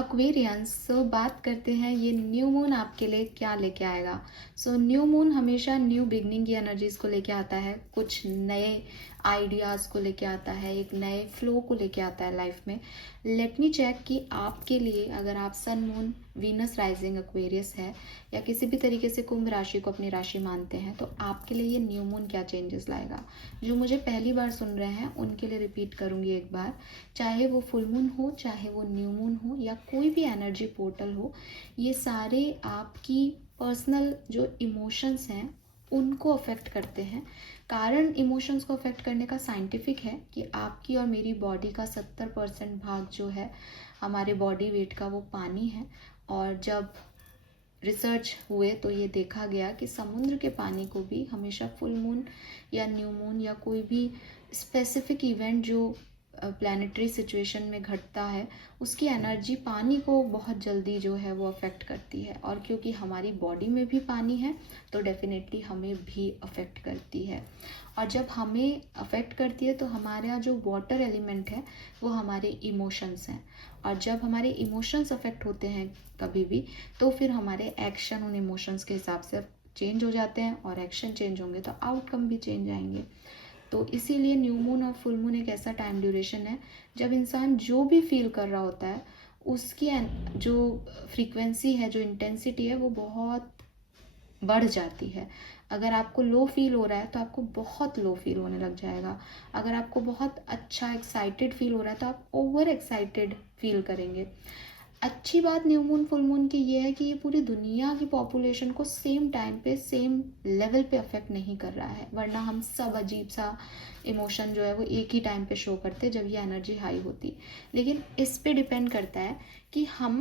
Aquarians, सो बात करते हैं ये न्यू मून आपके लिए क्या लेके आएगा। सो न्यू मून हमेशा न्यू बिगनिंग की एनर्जीज को लेके आता है, कुछ नए आइडियाज़ को लेके आता है, एक नए फ्लो को लेके आता है लाइफ में। लेट मी चेक कि आपके लिए, अगर आप sun moon Venus rising Aquarius है या किसी भी तरीके से कुंभ राशि को अपनी राशि मानते हैं, तो आपके लिए ये न्यू मून क्या चेंजेस लाएगा। जो मुझे पहली बार सुन रहे हैं उनके लिए रिपीट करूँगी एक बार, चाहे वो फुल मून हो, चाहे वो न्यू मून हो, या कोई भी एनर्जी पोर्टल हो, ये सारे आपकी पर्सनल जो इमोशंस हैं उनको अफेक्ट करते हैं। कारण इमोशंस को अफेक्ट करने का साइंटिफिक है कि आपकी और मेरी बॉडी का 70% भाग जो है हमारे बॉडी वेट का वो पानी है। और जब रिसर्च हुए तो ये देखा गया कि समुद्र के पानी को भी हमेशा फुल मून या न्यू मून या कोई भी स्पेसिफिक इवेंट जो प्लानिटरी सिचुएशन में घटता है, उसकी एनर्जी पानी को बहुत जल्दी जो है वो अफेक्ट करती है। और क्योंकि हमारी बॉडी में भी पानी है तो डेफिनेटली हमें भी अफेक्ट करती है। और जब हमें अफेक्ट करती है तो हमारा जो वाटर एलिमेंट है वो हमारे इमोशंस हैं। और जब हमारे इमोशंस अफेक्ट होते हैं कभी भी, तो फिर हमारे एक्शन उन इमोशंस के हिसाब से चेंज हो जाते हैं, और एक्शन चेंज होंगे तो आउटकम भी चेंज आएंगे। तो इसीलिए न्यू मून और फुल मून एक ऐसा टाइम ड्यूरेशन है जब इंसान जो भी फील कर रहा होता है उसकी जो फ्रीक्वेंसी है, जो इंटेंसिटी है, वो बहुत बढ़ जाती है। अगर आपको लो फील हो रहा है तो आपको बहुत लो फील होने लग जाएगा। अगर आपको बहुत अच्छा एक्साइटेड फील हो रहा है तो आप ओवर एक्साइटेड फील करेंगे। अच्छी बात न्यू मून फुल मून की ये है कि ये पूरी दुनिया की पॉपुलेशन को सेम टाइम पे सेम लेवल पे अफेक्ट नहीं कर रहा है, वरना हम सब अजीब सा इमोशन जो है वो एक ही टाइम पे शो करते जब ये एनर्जी हाई होती। लेकिन इस पे डिपेंड करता है कि हम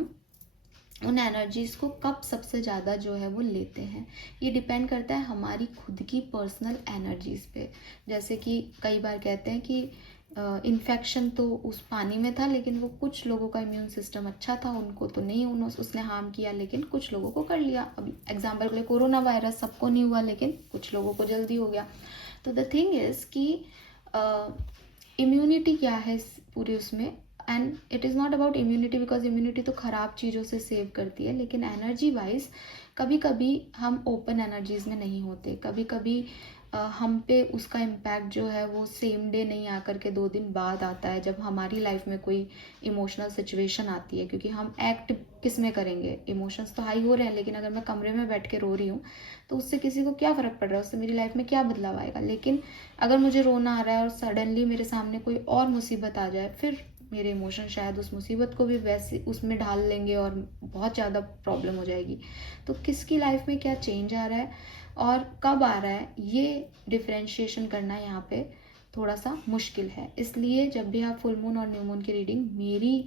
उन एनर्जीज़ को कब सबसे ज़्यादा जो है वो लेते हैं। ये डिपेंड करता है हमारी खुद की पर्सनल एनर्जीज़ पे। जैसे कि कई बार कहते हैं कि इन्फेक्शन तो उस पानी में था, लेकिन वो कुछ लोगों का इम्यून सिस्टम अच्छा था, उनको तो नहीं उसने हार्म किया, लेकिन कुछ लोगों को कर लिया। अब एग्जाम्पल के लिए कोरोना वायरस सबको नहीं हुआ, लेकिन कुछ लोगों को जल्दी हो गया। तो द थिंग इज़ कि इम्यूनिटी क्या है पूरे उसमें। And it is not about immunity, because immunity तो ख़राब चीज़ों से सेव करती है, लेकिन एनर्जी वाइज कभी कभी हम ओपन एनर्जीज़ में नहीं होते। कभी कभी हम पे उसका इम्पैक्ट जो है वो सेम डे नहीं आकर के 2 दिन बाद आता है, जब हमारी लाइफ में कोई इमोशनल सिचुएशन आती है। क्योंकि हम एक्ट किस में करेंगे, इमोशंस तो हाई हो रहे हैं, लेकिन अगर मैं कमरे में बैठ के रो रही हूँ तो उससे किसी को क्या फ़र्क पड़ रहा है, उससे मेरी लाइफ में क्या बदलाव आएगा। लेकिन अगर मुझे रोना आ रहा है और सडनली मेरे सामने कोई और मुसीबत आ जाए, फिर मेरे इमोशन शायद उस मुसीबत को भी वैसे उसमें ढाल लेंगे और बहुत ज़्यादा प्रॉब्लम हो जाएगी। तो किसकी लाइफ में क्या चेंज आ रहा है और कब आ रहा है, ये डिफ्रेंशिएशन करना यहाँ पे थोड़ा सा मुश्किल है। इसलिए जब भी आप फुल मून और न्यू मून की रीडिंग मेरी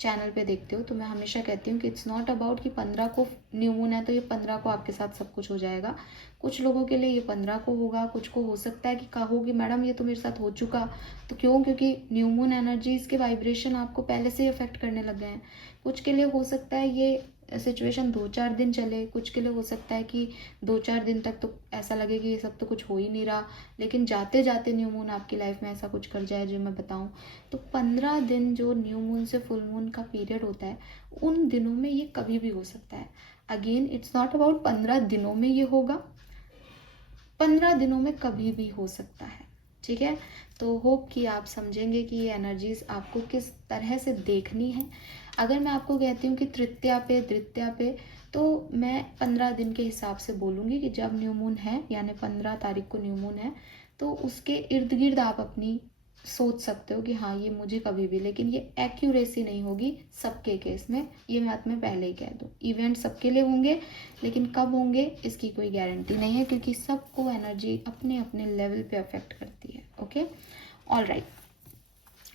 चैनल पे देखते हो तो मैं हमेशा कहती हूँ कि इट्स नॉट अबाउट कि 15 को न्यू मून है तो ये 15 को आपके साथ सब कुछ हो जाएगा। कुछ लोगों के लिए ये 15 को होगा, कुछ को हो सकता है कि कहो कि मैडम ये तो मेरे साथ हो चुका। तो क्यों? क्योंकि न्यू मून एनर्जीज के वाइब्रेशन आपको पहले से ही अफेक्ट करने लग गए हैं। कुछ के लिए हो सकता है ये सिचुएशन 2-4 दिन चले, कुछ के लिए हो सकता है कि 2-4 दिन तक तो ऐसा लगे कि ये सब तो कुछ हो ही नहीं रहा, लेकिन जाते जाते न्यू मून आपकी लाइफ में ऐसा कुछ कर जाए जो मैं बताऊं। तो 15 दिन जो न्यू मून से फुल मून का पीरियड होता है, उन दिनों में ये कभी भी हो सकता है। अगेन इट्स नॉट अबाउट 15 दिनों में ये होगा, 15 दिनों में कभी भी हो सकता है। ठीक है, तो होप कि आप समझेंगे कि ये एनर्जीज आपको किस तरह से देखनी है। अगर मैं आपको कहती हूँ कि तृतीया पे द्वितीया पे, तो मैं 15 दिन के हिसाब से बोलूँगी कि जब न्यू मून है, यानी 15 तारीख को न्यू मून है, तो उसके इर्द गिर्द आप अपनी सोच सकते हो कि हाँ ये मुझे कभी भी, लेकिन ये एक्यूरेसी नहीं होगी सबके केस में, ये बात मैं पहले ही कह दूँ। इवेंट सबके लिए होंगे, लेकिन कब होंगे इसकी कोई गारंटी नहीं है, क्योंकि सबको एनर्जी अपने अपने लेवल पे अफेक्ट करती है। ओके, ऑल राइट,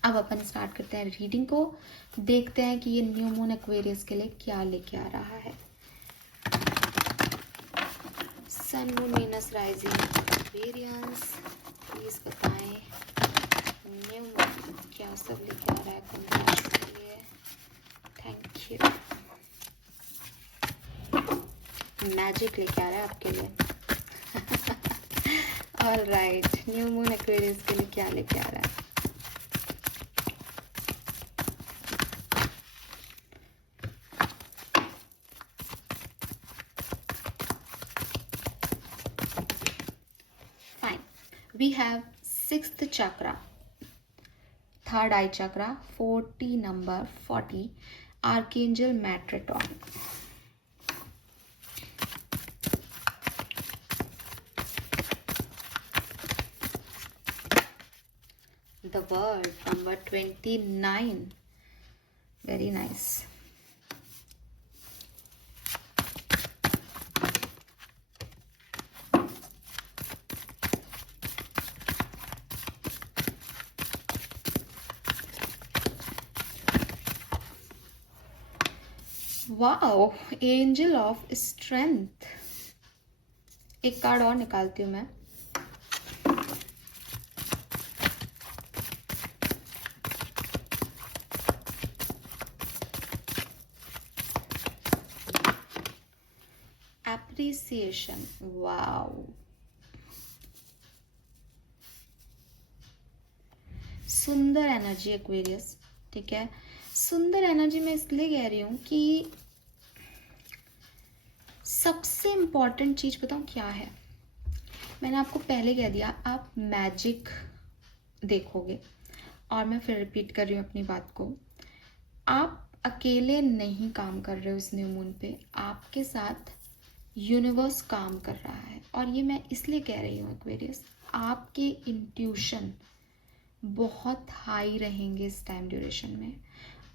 अब अपन स्टार्ट करते हैं रीडिंग को। देखते हैं कि ये न्यू मून एक्वेरियस के लिए क्या लेके आ रहा है। Sun moon Venus rising Aquarius, please बताएं न्यू मून क्या सब लेके आ रहा है कुंभ राशि के लिए। Thank you. मैजिक लेके आ रहा है आपके लिए। All right, new moon Aquarius के लिए क्या लेके आ रहा है। We have sixth chakra, third eye chakra, 40 number 40, Archangel Metatron. The World, number 29. Very nice. Wow, angel of strength. एक कार्ड और निकालती हूँ मैं। Appreciation, wow. सुंदर एनर्जी एक्वेरियस, ठीक है। सुंदर एनर्जी मैं इसलिए कह रही हूँ कि सबसे इम्पॉर्टेंट चीज बताऊँ क्या है। मैंने आपको पहले कह दिया, आप मैजिक देखोगे, और मैं फिर रिपीट कर रही हूँ अपनी बात को। आप अकेले नहीं काम कर रहे हो इस न्यू मून पे, आपके साथ यूनिवर्स काम कर रहा है। और ये मैं इसलिए कह रही हूँ एक्वेरियस, आपके इंट्यूशन बहुत हाई रहेंगे इस टाइम ड्यूरेशन में।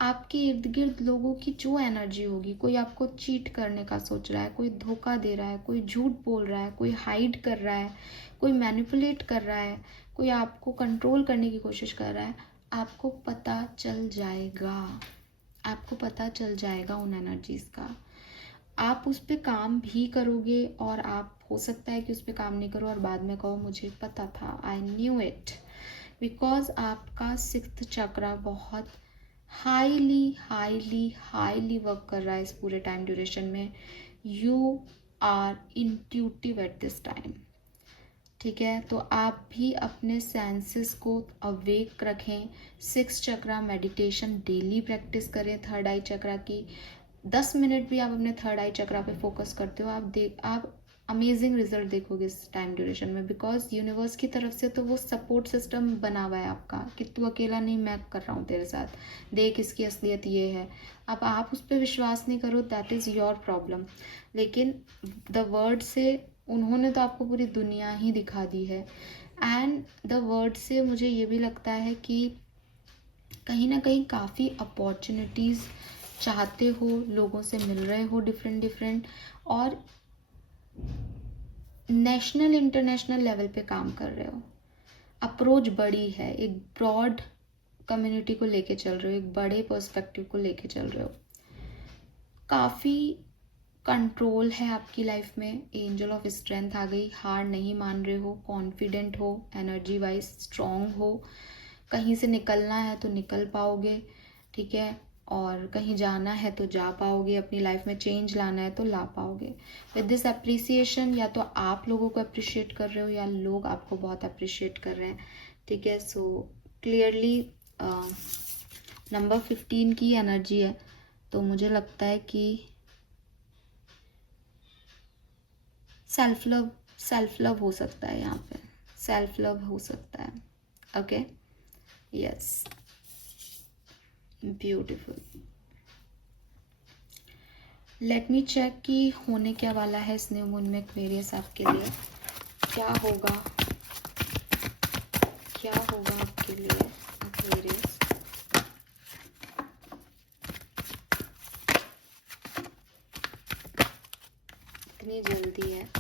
आपके इर्द गिर्द लोगों की जो एनर्जी होगी, कोई आपको चीट करने का सोच रहा है, कोई धोखा दे रहा है, कोई झूठ बोल रहा है, कोई हाइड कर रहा है, कोई मैनिपुलेट कर रहा है, कोई आपको कंट्रोल करने की कोशिश कर रहा है, आपको पता चल जाएगा। आपको पता चल जाएगा उन एनर्जीज का। आप उस पर काम भी करोगे, और आप हो सकता है कि उस पर काम नहीं करो और बाद में कहो मुझे पता था, आई न्यू इट। बिकॉज आपका सिक्स्थ चक्रा बहुत हाईली हाईली हाईली वर्क कर रहा है इस पूरे टाइम ड्यूरेशन में। You are intuitive at this time, ठीक है। तो आप भी अपने सेंसेस को अवेक रखें। सिक्स चक्रा मेडिटेशन डेली प्रैक्टिस करें। थर्ड आई चक्रा की 10 मिनट भी आप अपने थर्ड आई चक्रा पे फोकस करते हो, आप अमेजिंग रिजल्ट देखोगे इस टाइम ड्यूरेशन में। बिकॉज यूनिवर्स की तरफ से तो वो सपोर्ट सिस्टम बना हुआ है आपका कि तू अकेला नहीं, मैं कर रहा हूँ तेरे साथ, देख इसकी असलियत ये है। अब आप उस पर विश्वास नहीं करो, दैट इज़ योर प्रॉब्लम। लेकिन द वर्ड से उन्होंने तो आपको पूरी दुनिया ही दिखा दी है। एंड द वर्ड से मुझे ये भी लगता है कि कहीं ना कहीं काफ़ी अपॉर्चुनिटीज़ चाहते हो, लोगों से मिल रहे हो डिफरेंट, और नेशनल इंटरनेशनल लेवल पे काम कर रहे हो। अप्रोच बड़ी है, एक ब्रॉड कम्युनिटी को लेके चल रहे हो, एक बड़े पर्सपेक्टिव को लेके चल रहे हो। काफ़ी कंट्रोल है आपकी लाइफ में। एंजल ऑफ स्ट्रेंथ आ गई। हार नहीं मान रहे हो, कॉन्फिडेंट हो, एनर्जी वाइज स्ट्रॉन्ग हो। कहीं से निकलना है तो निकल पाओगे, ठीक है। और कहीं जाना है तो जा पाओगे, अपनी लाइफ में चेंज लाना है तो ला पाओगे। विद दिस अप्रिसिएशन, या तो आप लोगों को अप्रिशिएट कर रहे हो या लोग आपको बहुत अप्रिशिएट कर रहे हैं, ठीक है। सो क्लियरली नंबर 15 की एनर्जी है, तो मुझे लगता है कि सेल्फ लव हो सकता है यहाँ पे, सेल्फ लव हो सकता है। Okay, yes, beautiful. Let me check कि होने क्या वाला है इस न्यू मून में एक्वेरियस आपके लिए। क्या होगा, क्या होगा आपके लिए एक्वेरियस। इतनी जल्दी है।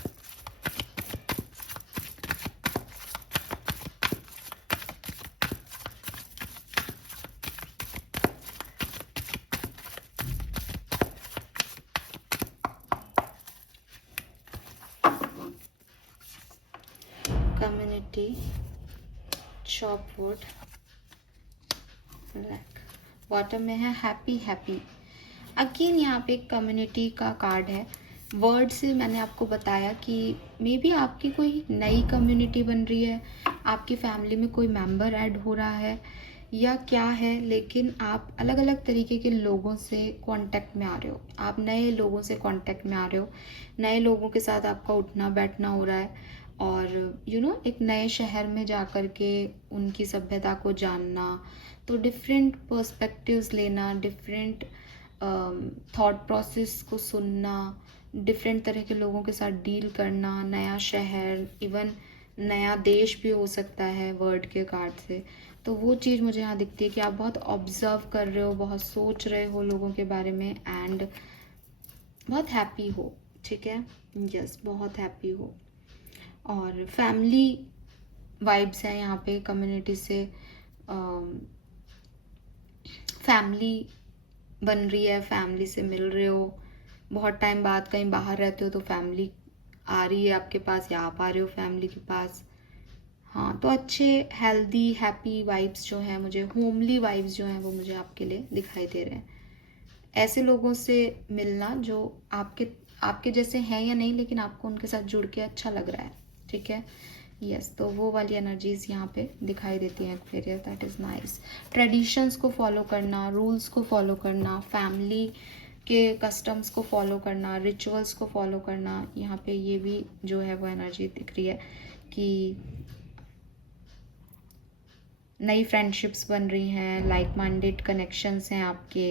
कम्युनिटी, चॉपवुड, ब्लैक, वाटर में है हैप्पी हैप्पी। अगेन यहाँ पे एक कम्युनिटी का कार्ड है। वर्ड से मैंने आपको बताया कि मे बी आपकी कोई नई कम्युनिटी बन रही है, आपकी फैमिली में कोई मेंबर ऐड हो रहा है या क्या है, लेकिन आप अलग अलग तरीके के लोगों से कांटेक्ट में आ रहे हो। आप नए लोगों से कांटेक्ट में आ रहे हो, नए लोगों के साथ आपका उठना बैठना हो रहा है, और एक नए शहर में जा कर के उनकी सभ्यता को जानना, तो डिफरेंट पर्सपेक्टिव्स लेना, डिफरेंट थॉट प्रोसेस को सुनना, डिफरेंट तरह के लोगों के साथ डील करना, नया शहर, इवन नया देश भी हो सकता है वर्ड के कार्ड से। तो वो चीज़ मुझे यहाँ दिखती है कि आप बहुत ऑब्जर्व कर रहे हो, बहुत सोच रहे हो लोगों के बारे में, एंड बहुत हैप्पी हो। ठीक है, यस, बहुत हैप्पी हो। और फैमिली वाइब्स हैं यहाँ पे कम्युनिटी से, फैमिली बन रही है, फैमिली से मिल रहे हो, बहुत टाइम बाद कहीं बाहर रहते हो तो फैमिली आ रही है आपके पास या आप आ रहे हो फैमिली के पास। हाँ, तो अच्छे हेल्दी हैप्पी वाइब्स जो हैं, मुझे होमली वाइब्स जो हैं वो मुझे आपके लिए दिखाई दे रहे हैं। ऐसे लोगों से मिलना जो आपके जैसे हैं या नहीं, लेकिन आपको उनके साथ जुड़ के अच्छा लग रहा है। ठीक है, यस, तो वो वाली एनर्जीज यहाँ पे दिखाई देती हैं Aquarius, that is nice. Traditions को फॉलो करना, रूल्स को फॉलो करना, फैमिली के कस्टम्स को फॉलो करना, रिचुअल्स को फॉलो करना, यहाँ पे ये भी जो है वो एनर्जी दिख रही है कि नई फ्रेंडशिप्स बन रही हैं, लाइक माइंडेड कनेक्शंस हैं आपके,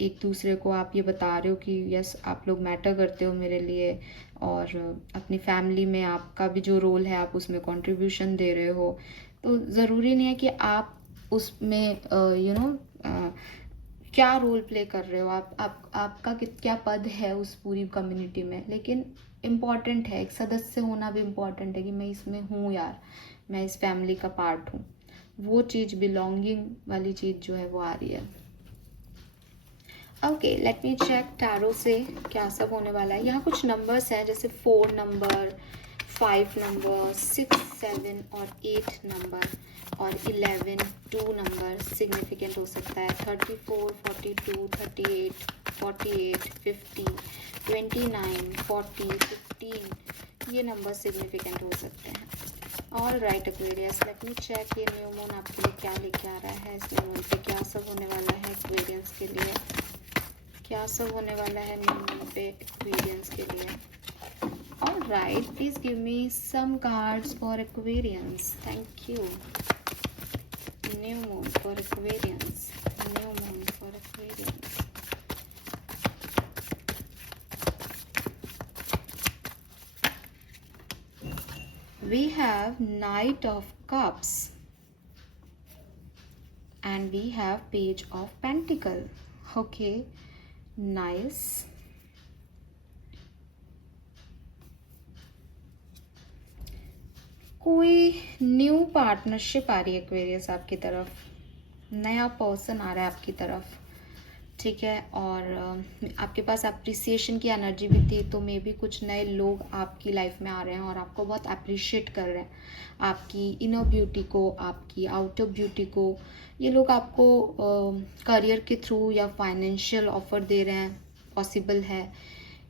एक दूसरे को आप ये बता रहे हो कि यस आप लोग मैटर करते हो मेरे लिए, और अपनी फैमिली में आपका भी जो रोल है आप उसमें कंट्रीब्यूशन दे रहे हो। तो ज़रूरी नहीं है कि आप उसमें क्या रोल प्ले कर रहे हो, आपका क्या पद है उस पूरी कम्युनिटी में, लेकिन इम्पॉर्टेंट है, एक सदस्य होना भी इम्पॉर्टेंट है कि मैं इसमें हूँ यार, मैं इस फैमिली का पार्ट हूँ। वो चीज़, बिलोंगिंग वाली चीज़ जो है वो आ रही है। Okay, let me check tarot से क्या सब होने वाला है। यहाँ कुछ नंबर्स हैं, जैसे 4 नंबर, 5 नंबर, 6, 7 और 8 नंबर, और 11, 2 नंबर सिग्निफिकेंट हो सकता है। 34, 42, 38, 48, 50, 29, 40, 15 ये नंबर सिग्निफिकेंट हो सकते हैं। All right Aquarius, let me check ये न्यू मून आपके लिए क्या लेके आ रहा है। इस न्यू मून पे क्या सब होने वाला है एक्वेरियंस के लिए, क्या सब होने वाला है न्यू मून पे एक्वेरियंस के लिए। All right, please give me some cards for Aquarians, thank you. New moon for Aquarians, new moon for Aquarians. We have Knight of Cups and we have Page of Pentacle. Okay, nice. कोई new partnership आ रही है Aquarius आपकी तरफ, नया person आ रहा है आपकी तरफ। ठीक है, और आपके पास अप्रिसिएशन की एनर्जी भी थी, तो मे बी कुछ नए लोग आपकी लाइफ में आ रहे हैं और आपको बहुत अप्रिशिएट कर रहे हैं, आपकी इनर ब्यूटी को, आपकी आउटर ब्यूटी को। ये लोग आपको करियर के थ्रू या फाइनेंशियल ऑफर दे रहे हैं, पॉसिबल है।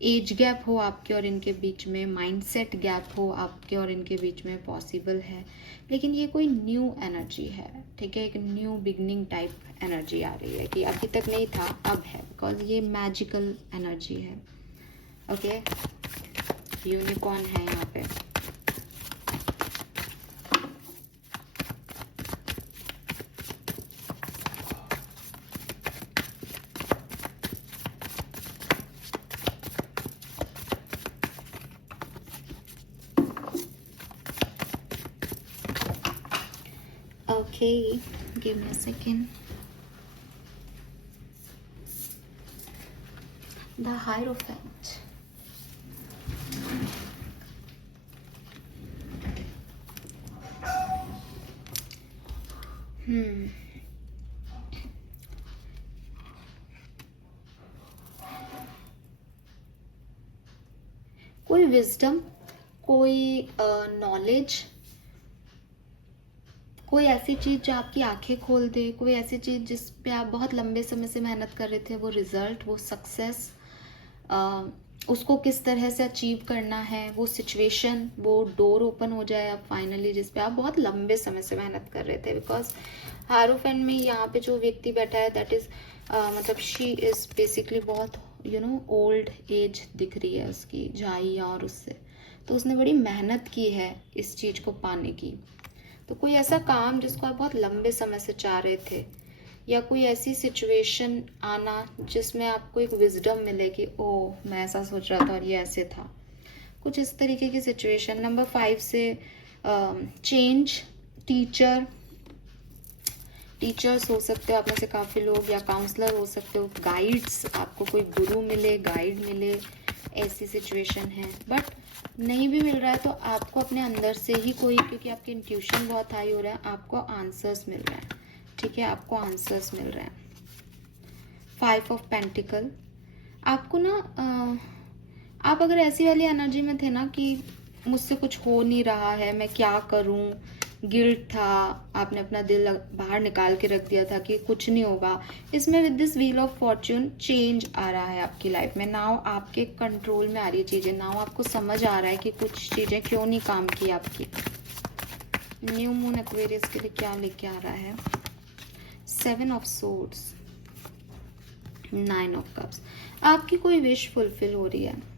एज गैप हो आपके और इनके बीच में, माइंडसेट गैप हो आपके और इनके बीच में, पॉसिबल है। लेकिन ये कोई न्यू एनर्जी है, ठीक है, एक न्यू बिगनिंग टाइप एनर्जी आ रही है कि अभी तक नहीं था, अब है, बिकॉज ये मैजिकल एनर्जी है। ओके, यूनिकॉर्न है यहाँ पे। Okay, give me a second. The Hierophant. कोई विजडम, कोई नॉलेज, कोई ऐसी चीज़ जो आपकी आंखें खोल दे, कोई ऐसी चीज़ जिस पे आप बहुत लंबे समय से मेहनत कर रहे थे, वो रिजल्ट, वो सक्सेस, उसको किस तरह से अचीव करना है, वो सिचुएशन, वो डोर ओपन हो जाए अब फाइनली, जिस पे आप बहुत लंबे समय से मेहनत कर रहे थे। बिकॉज हायरोफेंट में यहाँ पे जो व्यक्ति बैठा है, दैट इज़ मतलब शी इज़ बेसिकली बहुत ओल्ड एज दिख रही है उसकी झाइयाँ और उससे, तो उसने बड़ी मेहनत की है इस चीज़ को पाने की। तो कोई ऐसा काम जिसको आप बहुत लंबे समय से चाह रहे थे, या कोई ऐसी सिचुएशन आना जिसमें आपको एक विजडम मिले कि ओह मैं ऐसा सोच रहा था और ये ऐसे था, कुछ इस तरीके की सिचुएशन। नंबर 5 से चेंज, टीचर्स हो सकते हो आप में से काफ़ी लोग, या काउंसलर हो सकते हो, गाइड्स, आपको कोई गुरु मिले, गाइड मिले, ऐसी सिचुएशन है। बट नहीं भी मिल रहा है तो आपको अपने अंदर से ही कोई, क्योंकि आपकी इंट्यूशन बहुत हाई हो रहा है, आपको आंसर्स मिल रहा है। ठीक है, आपको आंसर्स मिल रहे हैं। 5 ऑफ पेंटिकल, आपको ना आप अगर ऐसी वाली एनर्जी में थे ना कि मुझसे कुछ हो नहीं रहा है, मैं क्या करूं, गिल्ट था, आपने अपना दिल बाहर निकाल के रख दिया था कि कुछ नहीं होगा, इसमें with this wheel of fortune change आ रहा है आपकी लाइफ में। नाउ आपके कंट्रोल में आ रही है चीज़ें, नाउ आपको समझ आ रहा है कि कुछ चीज़ें क्यों नहीं काम की आपकी। न्यू मून एक्वेरियस के लिए क्या लेके आ रहा है? 7 ऑफ सोर्ड्स, 9 ऑफ कप्स, आपकी कोई विश फुलफिल हो रही है।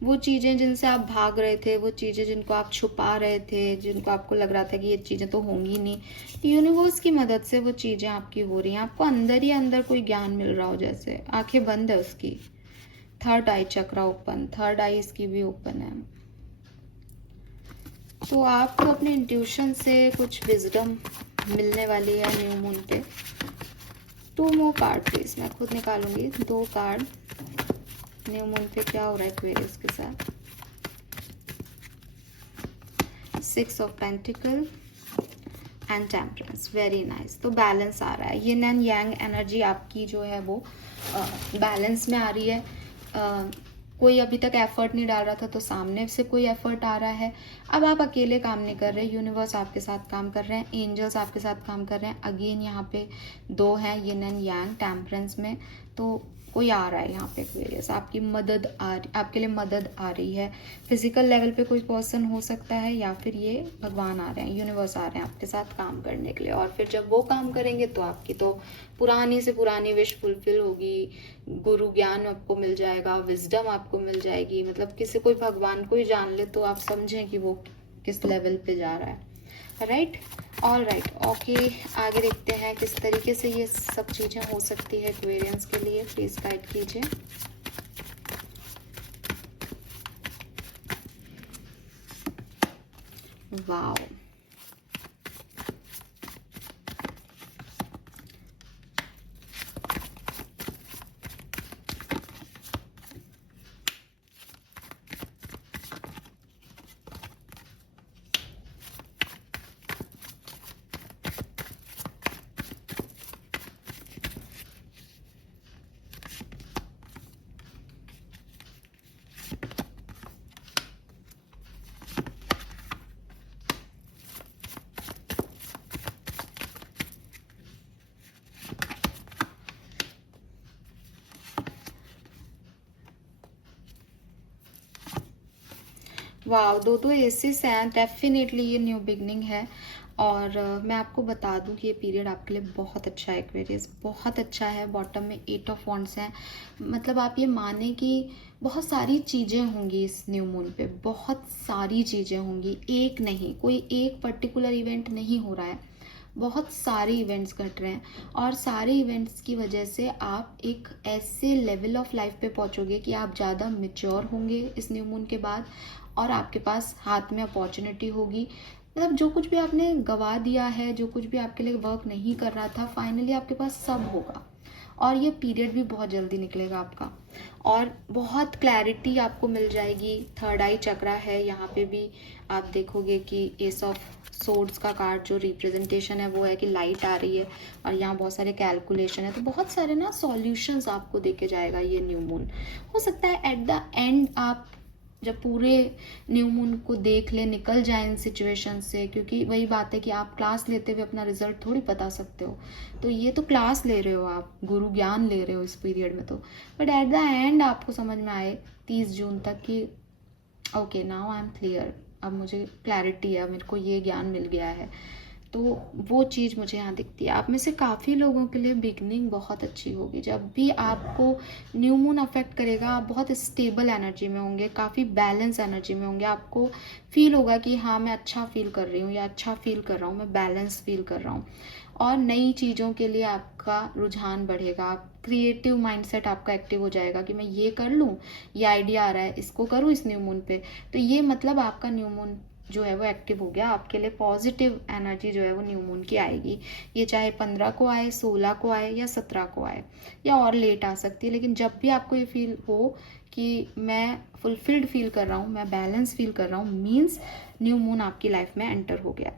वो चीज़ें जिनसे आप भाग रहे थे, वो चीज़ें जिनको आप छुपा रहे थे, जिनको आपको लग रहा था कि ये चीज़ें तो होंगी नहीं, यूनिवर्स की मदद से वो चीज़ें आपकी हो रही हैं। आपको अंदर ही अंदर कोई ज्ञान मिल रहा हो, जैसे आंखें बंद है उसकी, थर्ड आई चक्रा ओपन, थर्ड आई इसकी भी ओपन है। तो आपको अपने इंट्यूशन से कुछ विजडम मिलने वाली है न्यू मून पे। 2 मोर कार्ड प्लीज, मैं खुद निकालूंगी 2 कार्ड। न्यू मून पे क्या हो रहा है एक्वेरियस के साथ? 6 of pentacle and temperance, very nice. तो बैलेंस आ रहा है, यिन एंड यांग एनर्जी आपकी जो है वो बैलेंस में आ रही है। कोई अभी तक एफर्ट नहीं डाल रहा था तो सामने से कोई एफर्ट आ रहा है। अब आप अकेले काम नहीं कर रहे, यूनिवर्स आपके साथ काम कर रहे हैं, एंजल्स आपके साथ काम कर रहे हैं। अगेन यहाँ पे 2 हैं, यिन एंड यांग टेम्परेंस में, तो कोई आ रहा है यहाँ पे एक्वेरियस, आपकी मदद आ रही, आपके लिए मदद आ रही है। फिजिकल लेवल पे कोई पर्सन हो सकता है, या फिर ये भगवान आ रहे हैं, यूनिवर्स आ रहे हैं आपके साथ काम करने के लिए। और फिर जब वो काम करेंगे तो आपकी तो पुरानी से पुरानी विश फुलफिल होगी, गुरु ज्ञान आपको मिल जाएगा, विजडम आपको मिल जाएगी। मतलब किसी कोई भगवान को ही जान ले तो आप समझें कि वो किस लेवल पे जा रहा है। राइट, ऑल राइट, ओके, आगे देखते हैं किस तरीके से ये सब चीज़ें हो सकती है एक्वेरियंस के लिए। प्लीज़ गाइड कीजिए। वाओ, वाह, 2 एसेस हैं, डेफिनेटली ये न्यू बिगनिंग है। और मैं आपको बता दूं कि ये पीरियड आपके लिए बहुत अच्छा है एक्वेरियस, बहुत अच्छा है। बॉटम में 8 ऑफ वॉन्ड्स हैं, मतलब आप ये माने कि बहुत सारी चीज़ें होंगी इस न्यू मून पे, बहुत सारी चीज़ें होंगी, एक नहीं, कोई एक पर्टिकुलर इवेंट नहीं हो रहा है, बहुत सारे इवेंट्स घट रहे हैं। और सारे इवेंट्स की वजह से आप एक ऐसे लेवल ऑफ लाइफ पे पहुंचोगे कि आप ज़्यादा मेच्योर होंगे इस न्यू मून के बाद, और आपके पास हाथ में अपॉर्चुनिटी होगी। मतलब जो कुछ भी आपने गवा दिया है, जो कुछ भी आपके लिए वर्क नहीं कर रहा था, फाइनली आपके पास सब होगा। और ये पीरियड भी बहुत जल्दी निकलेगा आपका, और बहुत क्लैरिटी आपको मिल जाएगी। थर्ड आई चक्रा है यहाँ पे भी, आप देखोगे कि एस ऑफ सोर्ड्स का कार्ड जो रिप्रेजेंटेशन है वो है कि लाइट आ रही है, और यहाँ बहुत सारे कैलकुलेशन है। तो बहुत सारे ना सॉल्यूशंस आपको देके जाएगा ये न्यू मून। हो सकता है एट द एंड आप जब पूरे न्यू मून को देख ले, निकल जाए इन सिचुएशन से, क्योंकि वही बात है कि आप क्लास लेते हुए अपना रिजल्ट थोड़ी बता सकते हो। तो ये तो क्लास ले रहे हो आप, गुरु ज्ञान ले रहे हो इस पीरियड में। तो बट एट द एंड आपको समझ में आए 30 जून तक कि okay now I am clear, अब मुझे क्लैरिटी है, मेरे को ये ज्ञान मिल गया है तो वो चीज़ मुझे यहाँ दिखती है। आप में से काफ़ी लोगों के लिए बिगनिंग बहुत अच्छी होगी। जब भी आपको न्यू मून अफेक्ट करेगा, आप बहुत स्टेबल एनर्जी में होंगे, काफ़ी बैलेंस एनर्जी में होंगे। आपको फील होगा कि हाँ, मैं अच्छा फील कर रही हूँ या अच्छा फील कर रहा हूँ, मैं बैलेंस फील कर रहा हूँ। और नई चीज़ों के लिए आपका रुझान बढ़ेगा। क्रिएटिव माइंडसेट आपका एक्टिव हो जाएगा कि मैं ये कर लूँ, ये आइडिया आ रहा है, इसको करूँ इस न्यू मून पे। तो ये मतलब आपका न्यू मून जो है वो एक्टिव हो गया। आपके लिए पॉजिटिव एनर्जी जो है वो न्यू मून की आएगी। ये चाहे 15 को आए, 16 को आए या 17 को आए, या और लेट आ सकती है। लेकिन जब भी आपको ये फील हो कि मैं फुलफिल्ड फील कर रहा हूँ, मैं बैलेंस फील कर रहा हूँ, मीन्स न्यू मून आपकी लाइफ में एंटर हो गया।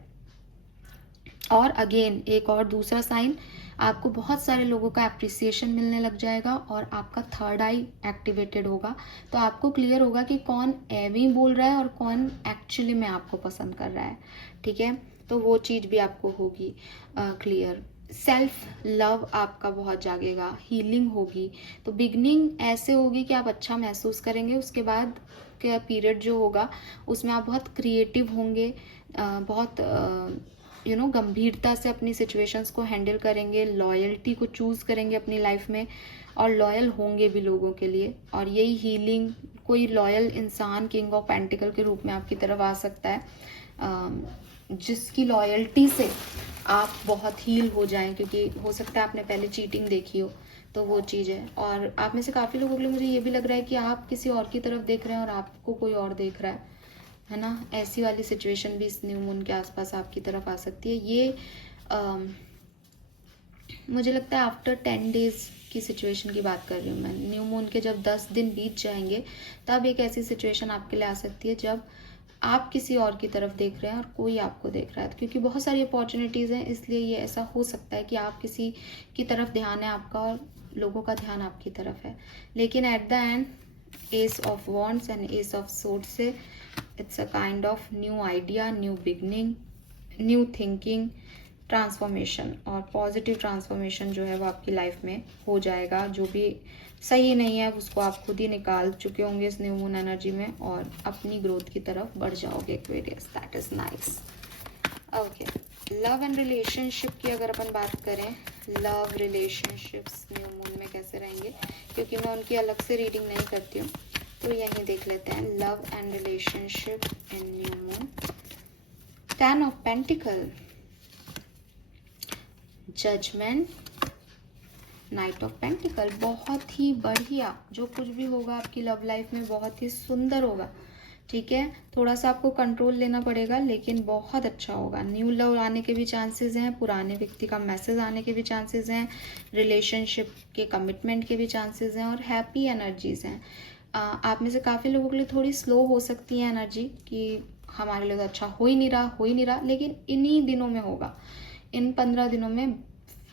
और अगेन एक और दूसरा साइन, आपको बहुत सारे लोगों का अप्रिसिएशन मिलने लग जाएगा और आपका थर्ड आई एक्टिवेटेड होगा। तो आपको क्लियर होगा कि कौन एवी बोल रहा है और कौन एक्चुअली में आपको पसंद कर रहा है। ठीक है, तो वो चीज़ भी आपको होगी क्लियर। सेल्फ लव आपका बहुत जागेगा, हीलिंग होगी। तो बिगनिंग ऐसे होगी कि आप अच्छा महसूस करेंगे। उसके बाद का पीरियड जो होगा उसमें आप बहुत क्रिएटिव होंगे, बहुत गंभीरता से अपनी सिचुएशंस को हैंडल करेंगे, लॉयल्टी को चूज़ करेंगे अपनी लाइफ में और लॉयल होंगे भी लोगों के लिए। और यही हीलिंग, कोई लॉयल इंसान किंग ऑफ पेंटिकल के रूप में आपकी तरफ आ सकता है, जिसकी लॉयल्टी से आप बहुत हील हो जाएं, क्योंकि हो सकता है आपने पहले चीटिंग देखी हो, तो वो चीज़ है। और आप में से काफ़ी लोगों के लिए मुझे ये भी लग रहा है कि आप किसी और की तरफ देख रहे हैं और आपको कोई और देख रहा है ना। ऐसी वाली सिचुएशन भी इस न्यू मून के आसपास आपकी तरफ आ सकती है। ये मुझे लगता है आफ्टर 10 डेज की सिचुएशन की बात कर रही हूँ मैं। न्यू मून के जब 10 दिन बीत जाएंगे तब एक ऐसी सिचुएशन आपके लिए आ सकती है जब आप किसी और की तरफ देख रहे हैं और कोई आपको देख रहा है। क्योंकि बहुत सारी अपॉर्चुनिटीज़ हैं, इसलिए ये ऐसा हो सकता है कि आप किसी की तरफ ध्यान है आपका और लोगों का ध्यान आपकी तरफ है। लेकिन at the end ace of wands and ace of sword से it's a kind of new idea, new beginning, new thinking, transformation. और पॉजिटिव ट्रांसफॉर्मेशन जो है वो आपकी लाइफ में हो जाएगा। जो भी सही नहीं है उसको आप खुद ही निकाल चुके होंगे इस न्यू मून एनर्जी में और अपनी ग्रोथ की तरफ बढ़ जाओगे Aquarius. That is nice. Okay, love and relationship की अगर अपन बात करें, लव रिलेशनशिप्स न्यू मून में कैसे रहेंगे, क्योंकि मैं उनकी अलग से रीडिंग नहीं करती हूँ, तो यहीं देख लेते हैं। Love and relationship in new moon. 10 of pentacle, judgement, knight of pentacle. बहुत ही बढ़िया, जो कुछ भी होगा आपकी लव लाइफ में बहुत ही सुंदर होगा। ठीक है, थोड़ा सा आपको कंट्रोल लेना पड़ेगा लेकिन बहुत अच्छा होगा। न्यू लव आने के भी चांसेस हैं, पुराने व्यक्ति का मैसेज आने के भी चांसेस हैं, रिलेशनशिप के कमिटमेंट के भी चांसेस हैं और हैप्पी एनर्जीज हैं। आप में से काफ़ी लोगों के लिए थोड़ी स्लो हो सकती है एनर्जी कि हमारे लिए तो अच्छा हो ही नहीं रहा, लेकिन इन्हीं दिनों में होगा। इन 15 दिनों में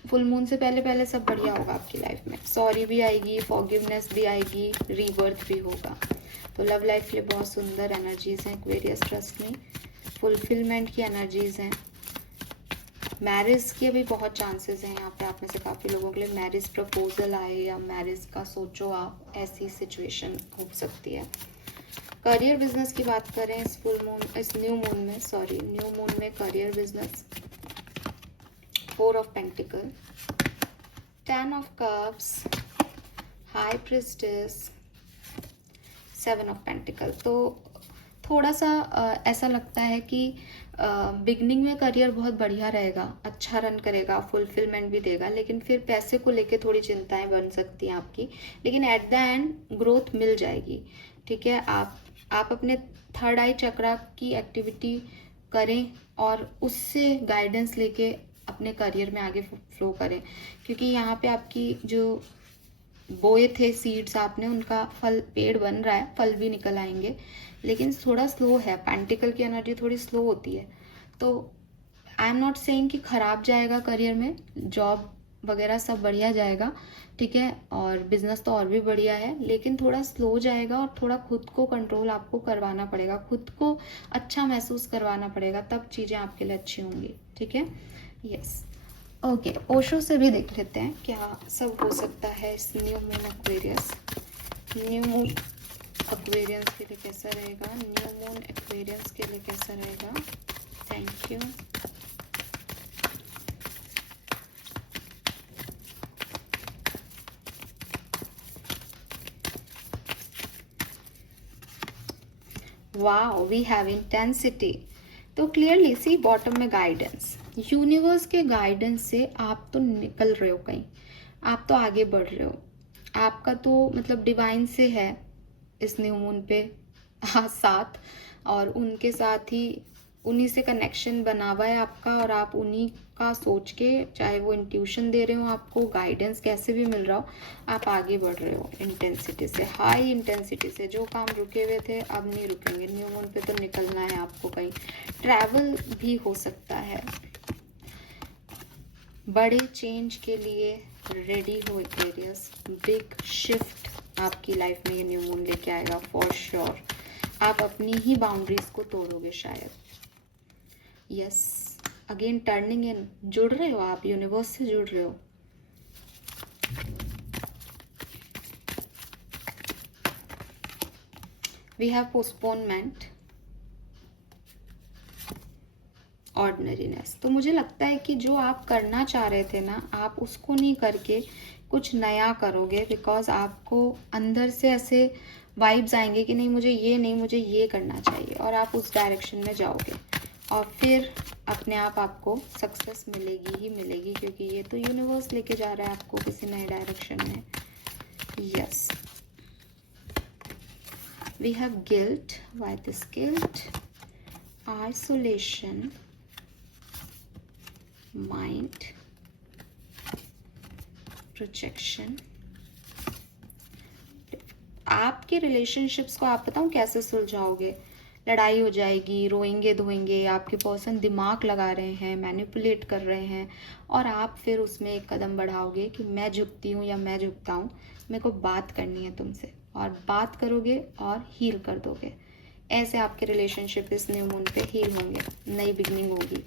फुल मून से पहले सब बढ़िया होगा आपकी लाइफ में। सॉरी भी आएगी, फॉरगिवनेस भी आएगी, रीबर्थ भी होगा। तो लव लाइफ के लिए बहुत सुंदर एनर्जीज हैं एक्वेरियस, ट्रस्ट में। फुलफिलमेंट की एनर्जीज हैं। मैरिज के भी बहुत चांसेस हैं यहाँ पे। आप में से काफ़ी लोगों के लिए मैरिज प्रपोजल आए या मैरिज का सोचो आप, ऐसी सिचुएशन हो सकती है। करियर बिजनेस की बात करें इस न्यू मून में career business. 4 of pentacle, 10 of cups, high priestess, 7 of pentacle. तो थोड़ा सा ऐसा लगता है कि बिगनिंग में करियर बहुत बढ़िया रहेगा, अच्छा रन करेगा, फुलफिलमेंट भी देगा, लेकिन फिर पैसे को लेके थोड़ी चिंताएं बन सकती हैं आपकी। लेकिन एट द एंड ग्रोथ मिल जाएगी। ठीक है, आप अपने थर्ड आई चक्रा की एक्टिविटी करें और उससे गाइडेंस लेके अपने करियर में आगे फ्लो करें, क्योंकि यहाँ पे आपकी जो बोए थे सीड्स आपने, उनका फल, पेड़ बन रहा है, फल भी निकल आएंगे, लेकिन थोड़ा स्लो है। पेंटिकल की एनर्जी थोड़ी स्लो होती है। तो आई एम नॉट सेइंग कि खराब जाएगा करियर में, जॉब वगैरह सब बढ़िया जाएगा। ठीक है, और बिजनेस तो और भी बढ़िया है, लेकिन थोड़ा स्लो जाएगा और थोड़ा खुद को कंट्रोल आपको करवाना पड़ेगा, खुद को अच्छा महसूस करवाना पड़ेगा, तब चीज़ें आपके लिए अच्छी होंगी। ठीक है, यस। ओके, ओशो से भी देख लेते हैं क्या सब हो सकता है इस new moon Aquarius. New moon Aquarians के लिए कैसा रहेगा, न्यू मून एक्वेरियंस के लिए कैसा रहेगा। Thank you. Wow, we have intensity. तो क्लियरली सी बॉटम में गाइडेंस, यूनिवर्स के गाइडेंस से आप तो निकल रहे हो कहीं, आप तो आगे बढ़ रहे हो, आपका तो मतलब डिवाइन से है इस न्यू मून पे साथ, और उनके साथ ही उन्हीं से कनेक्शन बना हुआ है आपका, और आप उन्हीं का सोच के, चाहे वो इंट्यूशन दे रहे हो आपको, गाइडेंस कैसे भी मिल रहा हो, आप आगे बढ़ रहे हो इंटेंसिटी से, हाई इंटेंसिटी से। जो काम रुके हुए थे अब नहीं रुकेंगे, न्यू मून पे तो निकलना है आपको कहीं, ट्रैवल भी हो सकता है, बड़े चेंज के लिए रेडी हो एक्वेरियस, बिग शिफ्ट आपकी लाइफ में ये न्यू मून लेके आएगा फॉर श्योर। आप अपनी ही बाउंड्रीज को तोड़ोगे शायद। यस, अगेन टर्निंग इन, जुड़ रहे हो आप, यूनिवर्स से जुड़ रहे हो। We have postponement, ordinariness. तो मुझे लगता है कि जो आप करना चाह रहे थे ना, आप उसको नहीं करके कुछ नया करोगे, बिकॉज आपको अंदर से ऐसे वाइब्स आएंगे कि नहीं मुझे ये नहीं, मुझे ये करना चाहिए, और आप उस डायरेक्शन में जाओगे, और फिर अपने आप आपको सक्सेस मिलेगी ही मिलेगी, क्योंकि ये तो यूनिवर्स लेके जा रहा है आपको किसी नए डायरेक्शन में। Yes, we have guilt, why this guilt, isolation, mind, projection. आपके रिलेशनशिप्स को आप बताऊं कैसे सुलझाओगे, लड़ाई हो जाएगी, रोएंगे धोएंगे, आपके पर्सन दिमाग लगा रहे हैं, मैनिपुलेट कर रहे हैं, और आप फिर उसमें एक कदम बढ़ाओगे कि मैं झुकती हूँ या मैं झुकता हूँ, मेरे को बात करनी है तुमसे, और बात करोगे और हील कर दोगे। ऐसे आपके रिलेशनशिप इस न्यू मून पे हील होंगे, नई बिगनिंग होगी।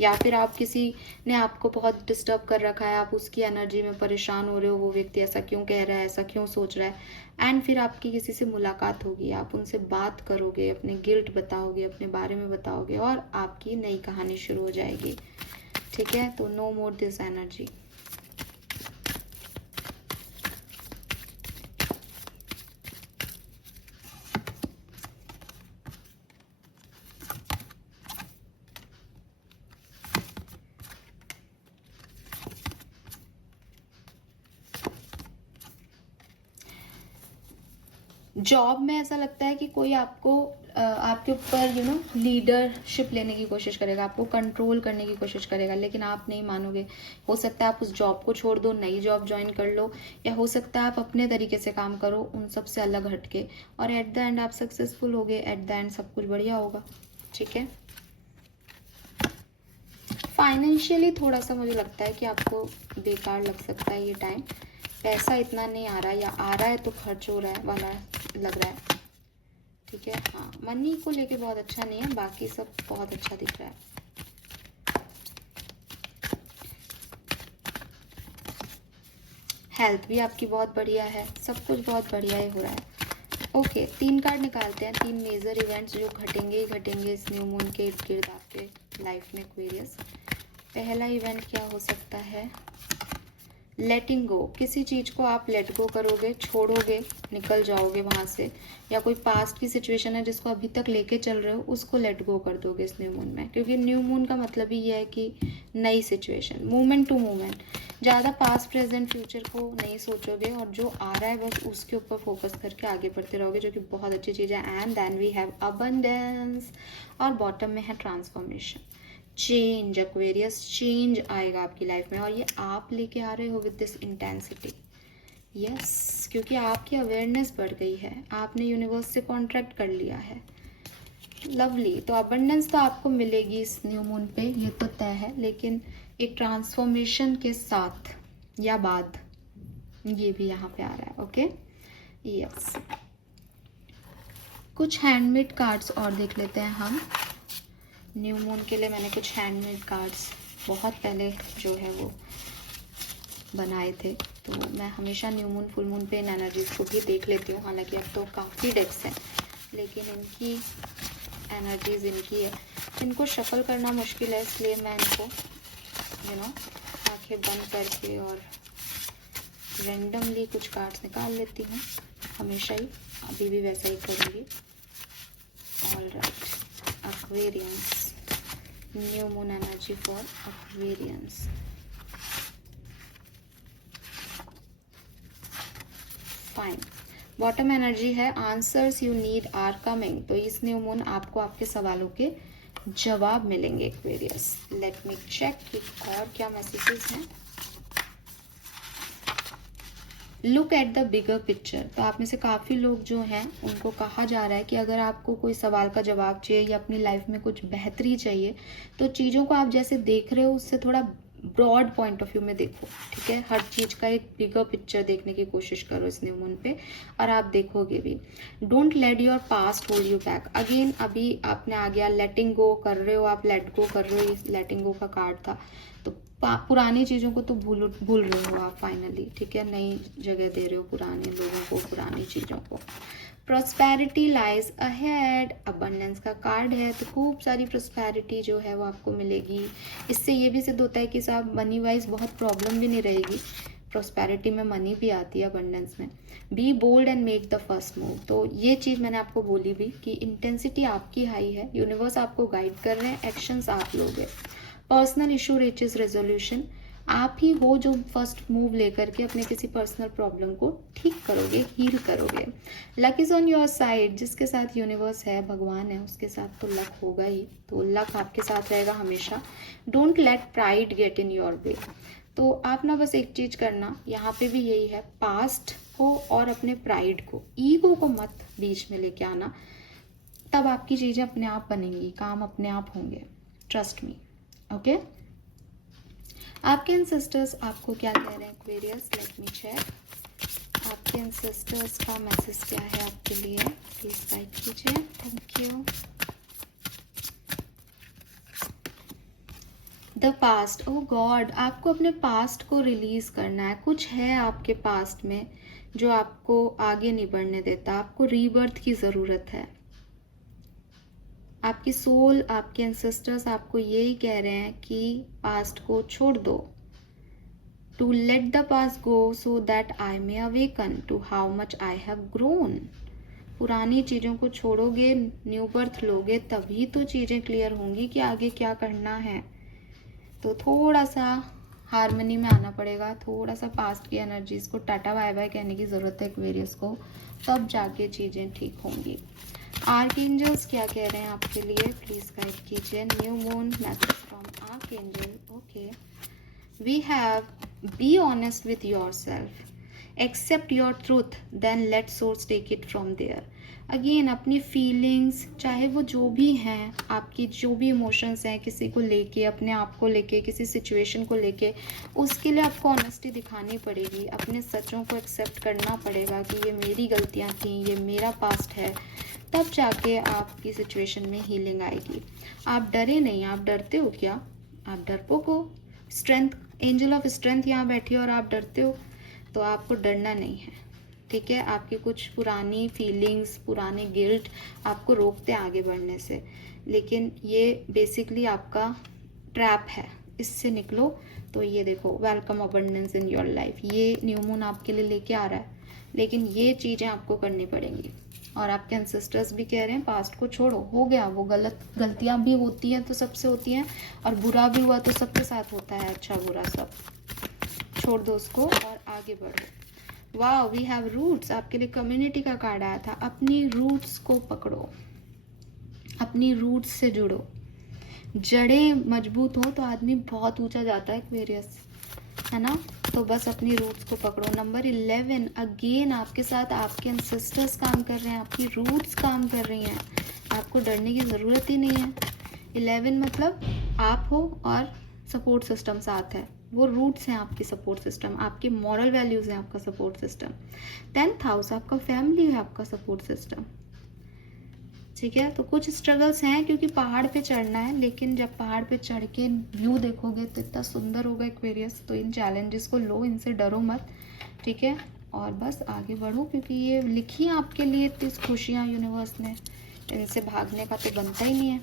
या फिर आप किसी ने आपको बहुत डिस्टर्ब कर रखा है, आप उसकी एनर्जी में परेशान हो रहे हो, वो व्यक्ति ऐसा क्यों कह रहा है, ऐसा क्यों सोच रहा है, एंड फिर आपकी किसी से मुलाकात होगी, आप उनसे बात करोगे, अपने गिल्ट बताओगे, अपने बारे में बताओगे, और आपकी नई कहानी शुरू हो जाएगी। ठीक है, तो no more this energy. Job में ऐसा लगता है कि कोई आपको आपके ऊपर लीडरशिप लेने की कोशिश करेगा, आपको कंट्रोल करने की कोशिश करेगा, लेकिन आप नहीं मानोगे। हो सकता है आप उस जॉब को छोड़ दो, नई जॉब ज्वाइन कर लो, या हो सकता है आप अपने तरीके से काम करो उन सब से अलग हटके, और एट द एंड आप सक्सेसफुल होगे, एट द एंड सब कुछ बढ़िया होगा। ठीक है, फाइनेंशियली थोड़ा सा मुझे लगता है कि आपको बेकार लग सकता है ये टाइम, पैसा इतना नहीं आ रहा, या आ रहा है तो खर्च हो रहा है वाला लग रहा है। ठीक है, हाँ, मनी को लेके बहुत अच्छा नहीं है, बाकी सब बहुत अच्छा दिख रहा है। हेल्थ भी आपकी बहुत बढ़िया है, सब कुछ बहुत बढ़िया ही हो रहा है। ओके, 3 कार्ड निकालते हैं, 3 मेजर इवेंट्स जो घटेंगे ही घटेंगे इस न्यू मून के इर्द गिर्द आपके लाइफ में एक्वेरियस। पहला इवेंट क्या हो सकता है, लेटिंग गो। किसी चीज़ को आप लेट गो करोगे, छोड़ोगे, निकल जाओगे वहाँ से, या कोई पास्ट की सिचुएशन है जिसको अभी तक लेके चल रहे हो, उसको लेट गो कर दोगे इस न्यू मून में, क्योंकि न्यू मून का मतलब ही ये है कि नई सिचुएशन, मूवमेंट टू मूवमेंट। ज़्यादा पास्ट प्रेजेंट फ्यूचर को नहीं सोचोगे, और जो आ रहा है बस उसके ऊपर फोकस करके आगे बढ़ते रहोगे, जो कि बहुत अच्छी चीज़ है। And then we have abundance, और बॉटम में है ट्रांसफॉर्मेशन, चेंज। एक्वेरियस, चेंज आएगा आपकी लाइफ में, और ये आप लेके आ रहे हो विद दिस इंटेंसिटी। यस, क्योंकि आपकी अवेयरनेस बढ़ गई है, आपने यूनिवर्स से कॉन्ट्रैक्ट कर लिया है। लवली, तो अबंडेंस तो आपको मिलेगी इस न्यू मून पे, ये तो तय है, लेकिन एक ट्रांसफॉर्मेशन के साथ या बाद, ये भी यहाँ पे आ रहा है। ओके, यस, कुछ हैंडमेड कार्ड्स और देख लेते हैं हम। न्यू मून के लिए मैंने कुछ हैंडमेड कार्ड्स बहुत पहले जो है वो बनाए थे, तो मैं हमेशा न्यू मून फुल मून पे इन एनर्जीज को भी देख लेती हूँ। हालांकि अब तो काफ़ी डेक्स हैं, लेकिन इनकी एनर्जीज इनकी है, इनको शफल करना मुश्किल है, इसलिए मैं इनको आंखें बंद करके और रेंडमली कुछ कार्ड्स निकाल लेती हूँ, हमेशा ही, अभी भी वैसा ही करूँगी। All right, Aquarians, new moon energy for Aquarians. Fine. Bottom energy है answers you need are coming. तो इस न्यू मून आपको आपके सवालों के जवाब मिलेंगे एक्वेरियस. लेट मी चेक कि और क्या मैसेजेस हैं. Look at the bigger picture. तो आप में से काफ़ी लोग जो हैं उनको कहा जा रहा है कि अगर आपको कोई सवाल का जवाब चाहिए या अपनी लाइफ में कुछ बेहतरी चाहिए तो चीज़ों को आप जैसे देख रहे हो उससे थोड़ा ब्रॉड पॉइंट ऑफ व्यू में देखो. ठीक है, हर चीज़ का एक बिगर पिक्चर देखने की कोशिश करो इस न्यू मून पे और आप देखोगे भी. Don't let your past hold you back. Again अभी आपने आ गया लेटिंग गो कर रहे हो, आप लेट गो कर रहे हो. लेटिंग गो का कार्ड था तो पुरानी चीज़ों को तो भूल रहे हो आप फाइनली. ठीक है, नई जगह दे रहे हो पुराने लोगों को, पुरानी चीज़ों को. Prosperity lies ahead. अबंडेंस का कार्ड है तो खूब सारी प्रॉस्पेरिटी जो है वो आपको मिलेगी. इससे ये भी सिद्ध होता है कि साहब मनी वाइज बहुत प्रॉब्लम भी नहीं रहेगी. प्रॉस्पेरिटी में मनी भी आती है अबंडेंस में. Be bold and make the first move. तो ये चीज़ मैंने आपको बोली भी कि इंटेंसिटी आपकी हाई है. यूनिवर्स आपको गाइड कर रहे हैं, एक्शंस आप लोगे. Personal issue reaches resolution. आप ही हो जो फर्स्ट मूव लेकर के अपने किसी पर्सनल प्रॉब्लम को ठीक करोगे, हील करोगे. Luck is on your side. जिसके साथ यूनिवर्स है, भगवान है, उसके साथ तो लक होगा ही. तो लक आपके साथ रहेगा हमेशा. Don't let pride get in your way. तो आप ना बस एक चीज करना, यहाँ पे भी यही है, पास्ट को और अपने प्राइड को, ईगो को मत बीच में लेके आना. तब आपकी चीजें अपने आप बनेंगी, काम अपने आप होंगे. Trust me. ओके, आपके एंसेस्टर्स आपको क्या कह रहे हैं एक्वेरियस. Let me check. आपके एंसेस्टर्स का मैसेज क्या है आपके लिए, प्लीज गाइड कीजिए. Thank you. The past. Oh God, आपको अपने पास्ट को रिलीज करना है. कुछ है आपके पास्ट में जो आपको आगे नहीं बढ़ने देता. आपको रीबर्थ की ज़रूरत है. आपकी सोल, आपके एंसेस्टर्स आपको यही कह रहे हैं कि पास्ट को छोड़ दो. To let the past go so that I may awaken to how much I have grown. पुरानी चीज़ों को छोड़ोगे, न्यू बर्थ लोगे, तभी तो चीज़ें क्लियर होंगी कि आगे क्या करना है. तो थोड़ा सा हारमनी में आना पड़ेगा. थोड़ा सा पास्ट की एनर्जीज को टाटा बाय बाय कहने की ज़रूरत है एक्वेरियस को, तब जाके चीज़ें ठीक होंगी. आर्कएंजल्स क्या कह रहे हैं आपके लिए, प्लीज गाइड कीजिए. New moon message from archangel. Okay, we have be honest with yourself, accept your truth, then let source take it from there. Again अपनी फीलिंग्स, चाहे वो जो भी हैं, आपकी जो भी इमोशंस हैं किसी को लेके, अपने आप को लेके, किसी सिचुएशन को लेके, उसके लिए आपको ऑनेस्टी दिखानी पड़ेगी. अपने सचों को एक्सेप्ट करना पड़ेगा कि ये मेरी गलतियाँ थी, ये मेरा पास्ट है. तब जाके आपकी सिचुएशन में हीलिंग आएगी. आप डरे नहीं. आप डरते हो क्या? आप डरपोक हो. स्ट्रेंथ, एंजल ऑफ स्ट्रेंथ यहाँ बैठी हो और आप डरते हो. तो आपको डरना नहीं है. ठीक है, आपकी कुछ पुरानी फीलिंग्स, पुराने गिल्ट आपको रोकते हैं आगे बढ़ने से. लेकिन ये बेसिकली आपका ट्रैप है, इससे निकलो. तो ये देखो, welcome abundance in your life. ये न्यू मून आपके लिए लेके आ रहा है, लेकिन ये चीज़ें आपको करनी पड़ेंगी. और आपके एंसेस्टर्स भी कह रहे हैं पास्ट को छोड़ो. हो गया वो, गलतियां भी होती हैं तो सबसे होती हैं, और बुरा भी हुआ तो सबके साथ होता है, अच्छा बुरा सब. छोड़ दो उसको और आगे बढ़ो. वाह, वी हैव रूट्स. आपके लिए कम्युनिटी का कार्ड आया था. अपनी रूट्स को पकड़ो, अपनी रूट्स से जुड़ो. जड़ें मजबूत हो तो आदमी बहुत ऊंचा जाता है एक्वेरियस, है ना. तो बस अपनी रूट्स को पकड़ो. नंबर 11, अगेन आपके साथ आपके एंसेस्टर्स काम कर रहे हैं, आपकी रूट्स काम कर रही हैं. आपको डरने की ज़रूरत ही नहीं है. 11 मतलब आप हो और सपोर्ट सिस्टम साथ है. वो रूट्स हैं आपकी सपोर्ट सिस्टम, आपके मॉरल वैल्यूज़ हैं आपका सपोर्ट सिस्टम. 10th हाउस आपका फैमिली है, आपका सपोर्ट सिस्टम. ठीक है, तो कुछ स्ट्रगल्स हैं क्योंकि पहाड़ पे चढ़ना है, लेकिन जब पहाड़ पे चढ़ के व्यू देखोगे तो इतना सुंदर होगा एक्वेरियस. तो इन चैलेंजेस को लो, इनसे डरो मत. ठीक है, और बस आगे बढ़ो, क्योंकि ये लिखी है आपके लिए इतनी खुशियाँ यूनिवर्स ने. इनसे भागने का तो बनता ही नहीं है.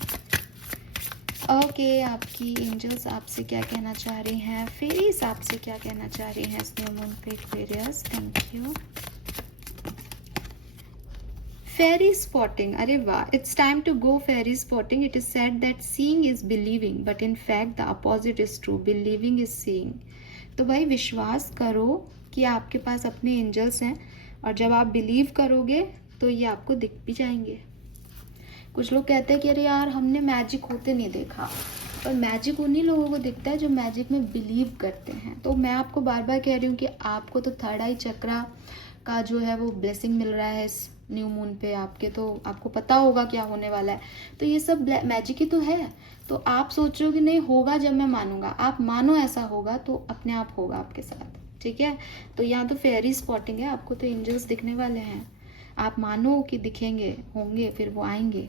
ओके, आपकी एंजल्स आपसे क्या कहना चाह रही हैं, फेरीज आपसे क्या कहना चाह रही हैं न्यू मून पे Aquarius. Thank you. Fairy spotting, अरे वाह, it's time to go fairy spotting. It is said that seeing is believing but in fact the opposite is true. Believing is seeing. तो भाई विश्वास करो कि आपके पास अपने एंजल्स हैं, और जब आप बिलीव करोगे तो ये आपको दिख भी जाएंगे. कुछ लोग कहते हैं कि अरे यार हमने मैजिक होते नहीं देखा, पर मैजिक उन्हीं लोगों को दिखता है जो मैजिक में बिलीव करते हैं. तो मैं आपको बार बार कह रही हूँ कि आपको तो थर्ड आई चक्रा का जो है वो ब्लेसिंग मिल रहा है इस न्यू मून पे आपके, तो आपको पता होगा क्या होने वाला है. तो ये सब मैजिक ही तो है. तो आप सोच रहे हो कि नहीं होगा जब मैं मानूंगा, आप मानो ऐसा होगा तो अपने आप होगा आपके साथ. ठीक है, तो यहाँ तो फेरी स्पॉटिंग है, आपको तो एंजल्स दिखने वाले हैं. आप मानो कि दिखेंगे, होंगे, फिर वो आएंगे.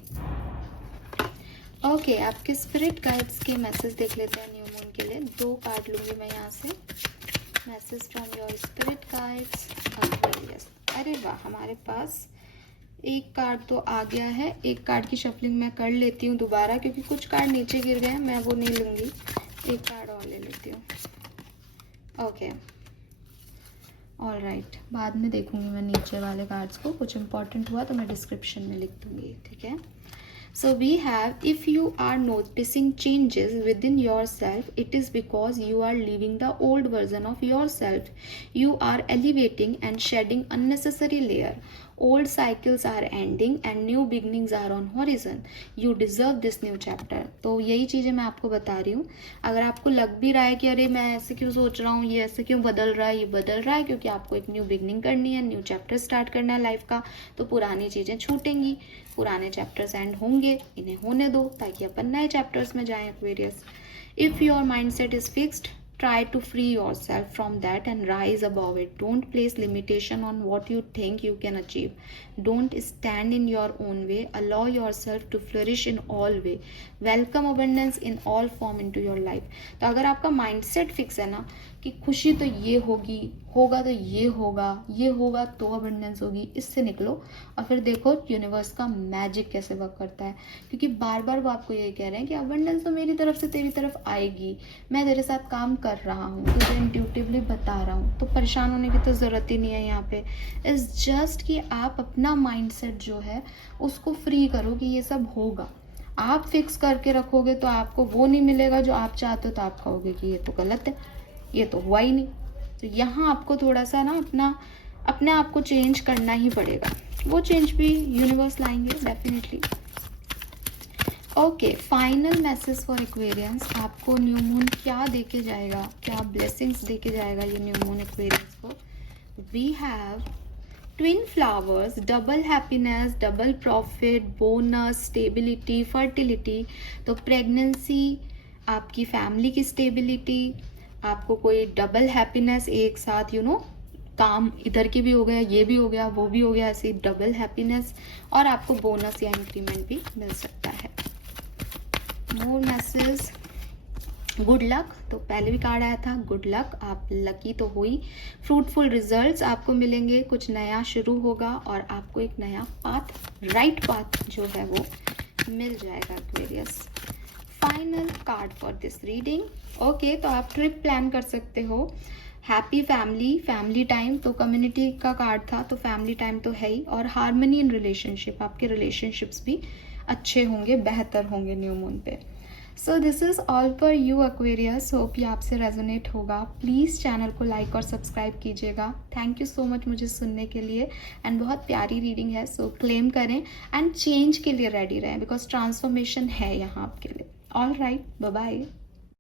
ओके, आपके स्पिरिट गाइड्स के मैसेज देख लेते हैं न्यू मून के लिए. 2 कार्ड लूंगी मैं यहाँ से. Message from your spirit guides. अरे वाह, हमारे पास एक कार्ड तो आ गया है. एक कार्ड की शफलिंग मैं कर लेती हूँ दोबारा, क्योंकि कुछ कार्ड नीचे गिर गए हैं, मैं वो नहीं लूँगी. एक कार्ड और ले लेती हूँ. ओके, ऑल राइट, बाद में देखूँगी मैं नीचे वाले कार्ड्स को. कुछ इंपॉर्टेंट हुआ तो मैं डिस्क्रिप्शन में लिख दूँगी. ठीक है. So we have, if you are noticing changes within yourself, it is because you are leaving the old version of yourself. You are elevating and shedding unnecessary layer. Old cycles are ending and new beginnings are on horizon. You deserve this new chapter. तो यही चीज़ें मैं आपको बता रही हूँ. अगर आपको लग भी रहा है कि अरे मैं ऐसे क्यों सोच रहा हूँ, ये ऐसे क्यों बदल रहा है, ये बदल रहा है क्योंकि आपको एक न्यू बिगनिंग करनी है, न्यू चैप्टर स्टार्ट करना है लाइफ का. तो पुरानी चीज़ें छूटेंगी, पुराने चैप्टर्स एंड होंगे, इन्हें होने दो ताकि अपन नए चैप्टर्स में जाएं. Aquarius, if your mindset is fixed, try to free yourself from that and rise above it. Don't place limitation on what you think you can achieve. Don't stand in your own way. Allow yourself to flourish in all way. Welcome abundance in all form into your life. तो अगर आपका mindset fix है ना कि खुशी तो ये होगी, होगा तो ये होगा तो अबंडेंस होगी, इससे निकलो और फिर देखो यूनिवर्स का मैजिक कैसे वर्क करता है. क्योंकि बार बार वो आपको ये कह रहे हैं कि अबंडेंस तो मेरी तरफ से तेरी तरफ आएगी, मैं तेरे साथ काम कर रहा हूँ, तुझे इंट्यूटिवली बता रहा हूँ. तो परेशान होने की तो ज़रूरत ही नहीं है. यहाँ पे इज जस्ट कि आप अपना माइंडसेट जो है उसको फ्री करो कि ये सब होगा. आप फिक्स करके रखोगे तो आपको वो नहीं मिलेगा जो आप चाहते हो, तो आप कहोगे कि ये तो गलत है, ये तो हुआ ही नहीं. तो यहाँ आपको थोड़ा सा ना अपने आप को चेंज करना ही पड़ेगा. वो चेंज भी यूनिवर्स लाएंगे definitely. Okay, final message for Aquarians. आपको न्यू मून क्या देके जाएगा, क्या ब्लेसिंग्स देके जाएगा ये न्यू मून एक्वेरियंस को. We have twin flowers, double happiness, double profit, bonus, stability, fertility. तो प्रेगनेंसी, आपकी फैमिली की स्टेबिलिटी, आपको कोई डबल हैप्पीनेस एक साथ काम इधर के भी हो गया, ये भी हो गया, वो भी हो गया, ऐसे डबल हैप्पीनेस. और आपको बोनस या इंक्रीमेंट भी मिल सकता है. मोर मैसेज. Good luck. तो पहले भी कार्ड आया था गुड लक, आप लकी तो हुई. फ्रूटफुल रिजल्ट्स आपको मिलेंगे, कुछ नया शुरू होगा और आपको एक नया पाथ, राइट पाथ जो है वो मिल जाएगा Aquarius. Final card for this reading. Okay, तो आप ट्रिप प्लान कर सकते हो. हैप्पी फैमिली टाइम, तो कम्युनिटी का कार्ड था तो फैमिली टाइम तो है ही. और हार्मनी इन रिलेशनशिप, आपके रिलेशनशिप्स भी अच्छे होंगे, बेहतर होंगे न्यू मून पे. So this is all for you Aquarius. Hope ये आपसे रेजोनेट होगा. प्लीज़ चैनल को लाइक और सब्सक्राइब कीजिएगा. थैंक यू सो मच मुझे सुनने के लिए. एंड बहुत प्यारी रीडिंग है, सो क्लेम करें एंड चेंज के लिए रेडी रहें, बिकॉज ट्रांसफॉर्मेशन है यहाँ आपके लिए. All right, bye bye.